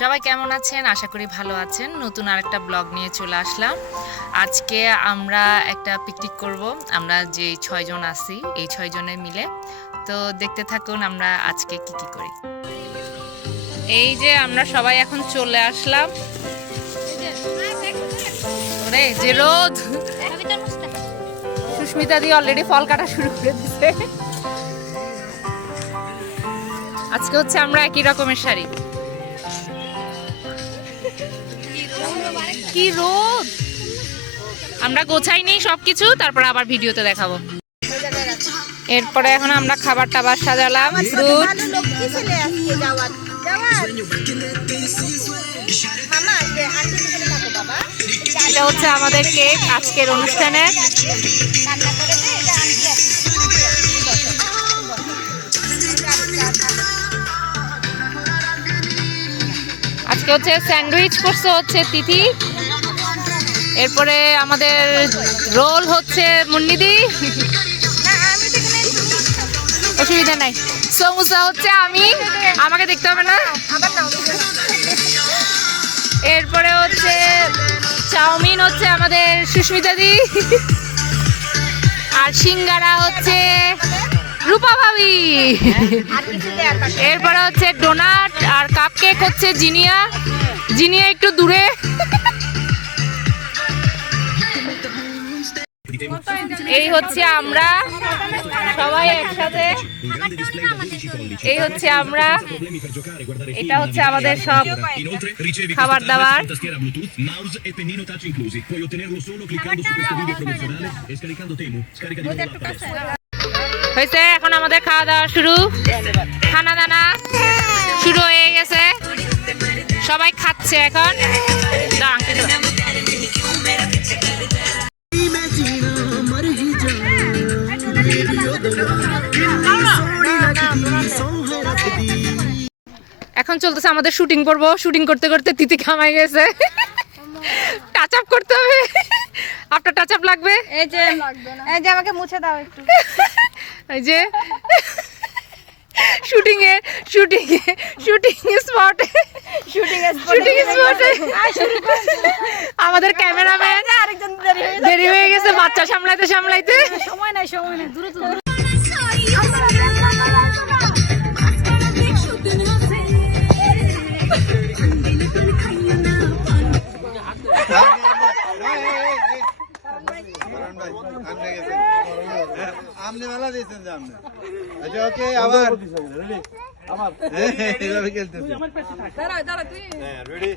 সবাই কেমন আছেন? আশা করি ভালো আছেন। নতুন আরেকটা ব্লগ নিয়ে চলে আসলাম। আজকে আমরা একটা পিকনিক করব। আমরা যে ছয়জন আছি, এই ছয়জনে মিলে। তো দেখতে থাকুন আমরা আজকে কি কি করি। এই যে আমরা সবাই এখন চলে আসলাম। ওরে, যে রোদ! সুস্মিতা দি অলরেডি ফল কাটা শুরু করে দিছে। আজকে হচ্ছে আমরা একই রকমের শাড়ি। কি রোদ? আমরা গোছাই নেই সবকিছু, তারপর আবার ভিডিওতে দেখাবো। এরপরে এখন আমরা খাবার টাবার সাজালাম এটা হচ্ছে আমাদের কেক আজকের অনুষ্ঠানে। আজকে হচ্ছে স্যান্ডউইচ করছে হচ্ছে তিথি। এরপরে আমাদের রোল হচ্ছে মুন্নিদি। অসুবিধা নাই। সমুসা হচ্ছে আমি। আমাকে দেখতে হবে না? এরপরে হচ্ছে চাউমিন হচ্ছে আমাদের সুস্মিতা দি। আর সিঙ্গারা হচ্ছে রূপা ভাবি। এরপরে হচ্ছে ডোনাট আর কাপ কেক হচ্ছে জিনিয়া। জিনিয়া একটু দূরে এই হচ্ছে আমরা সবাই একসাথে। এই হচ্ছে আমরা। এটা হচ্ছে আমাদের সব খাবার দাবার। হয়েছে, এখন আমাদের খাওয়া দাওয়া শুরু। খানা দানা শুরু হয়ে গেছে। সবাই খাচ্ছে এখন। এখন চলতেছে আমাদের শুটিং করব শুটিং করতে করতে তিতি খামাই গেছে। টাচ আপ করতে হবে। আপনার টাচ আপ লাগবে। এই যে এই যে আমাকে মুছে দাও একটু। এই যে শুটিং এ শুটিং এ শুটিং স্পটে শুটিং শুটিং স্পটে আমাদের ক্যামেরাম্যান আরেকজন দেরি হয়ে গেছে বাচ্চা সামলাইতে সামলাইতে। সময় নাই সময় নাই। দূরে আচ্ছা ওকে আবার। হ্যাঁ, এইভাবে খেলতেছে হ্যাঁ রেডি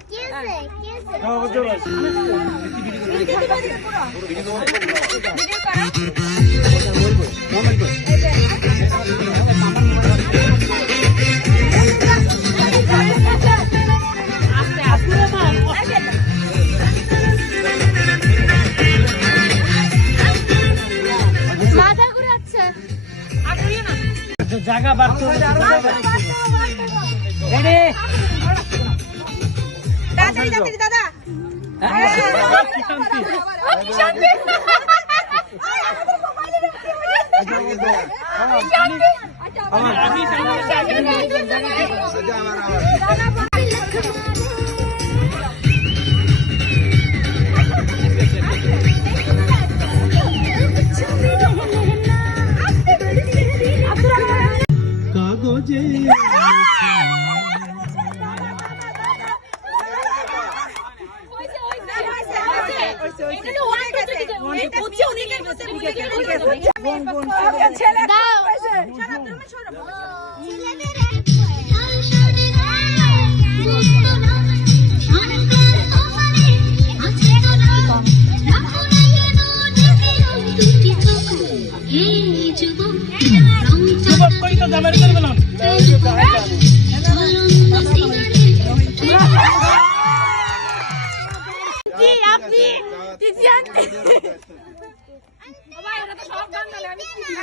তাড়াতাড়ি তাড়াতাড়ি দাদা আচ্ছা আমার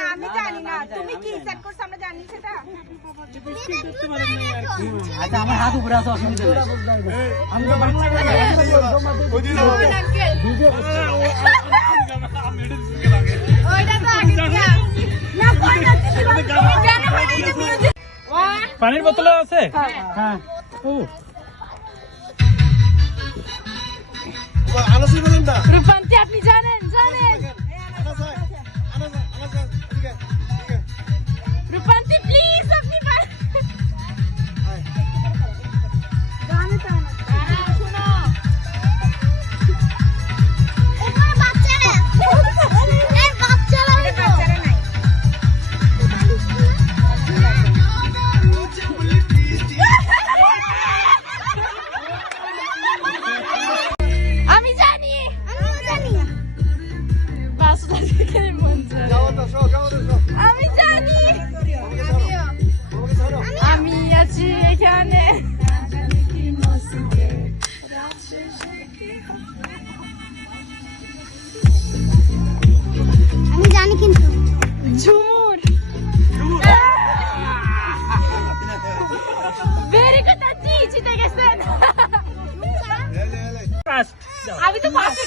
আমি জানি না তুমি কি সেট করছ আমরা জানি সেটা। ওইটা তো আগে দিয়া। না ভয় লাগছে কেন ভয় লাগছে পানির বোতল আছে? হ্যাঁ। ও। আনাসি বলেন না। রূপান্তি আপনি জানেন জানেন।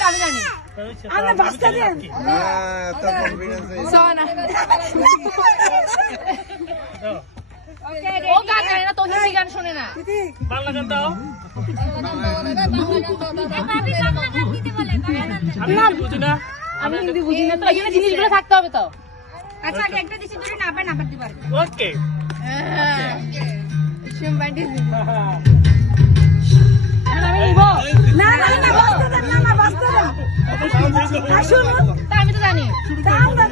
আমি জানি আমরা দেন। হ্যাঁ ও গান জানে না। তোর গান শোনে না আমি হিন্দি বুঝি না তো জিনিসগুলো থাকতে হবে তো। আচ্ছা আগে একটা দেশে ধরে না পারতে পারবে আমি নিব না না না বাস্তা না না বাস্তা আসুন তা আমি তো জানি। তাও না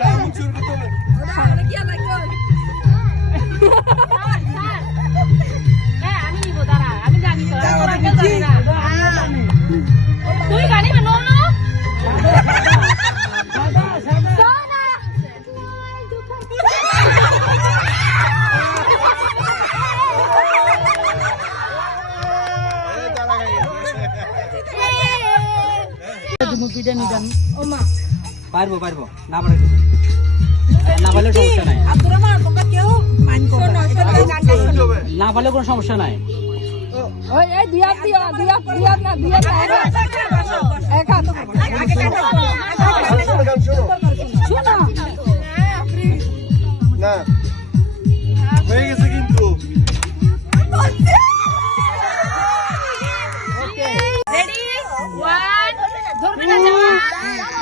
গাইছে পারব পারব। না পারে না পারলে সমস্যা নাই। না। পারলে কোনো সমস্যা নাই। ওই এই দিয়া দিয়া দিয়া হাত না দিয়া না, এক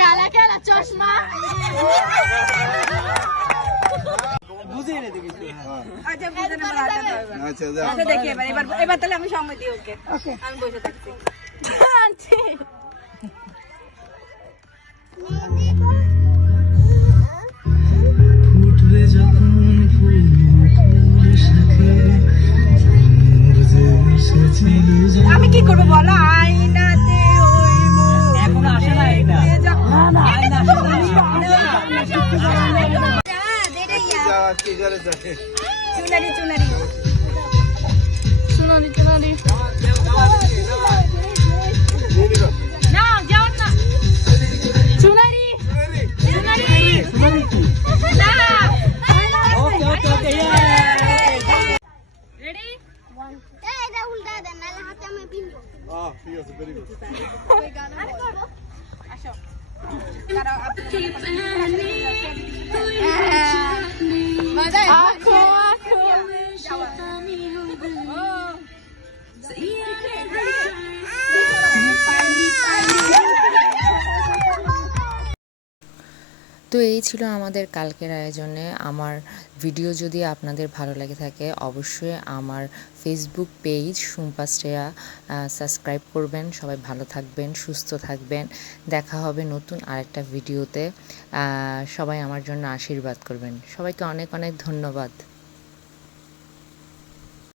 কালা কালা চশমা। বুঝতে না পারলে দাও এবার। যাও দেখি এবার এবার এবার তাহলে আমি সঙ্গে দিই ওকে। ওকে। আমি বসে থাকছি। আন্টি আমি কি করব বলো? চুনারি চুনারি এই ছিল আমাদের কালকের আয়োজনে। আমার ভিডিও যদি আপনাদের ভালো লাগে থাকে, অবশ্যই আমার Facebook page Sumpa Shreya subscribe করবেন। সবাই ভালো থাকবেন, সুস্থ থাকবেন। দেখা হবে নতুন আরেকটা ভিডিওতে সবাই আমার জন্য আশীর্বাদ করবেন। সবাইকে অনেক অনেক ধন্যবাদ।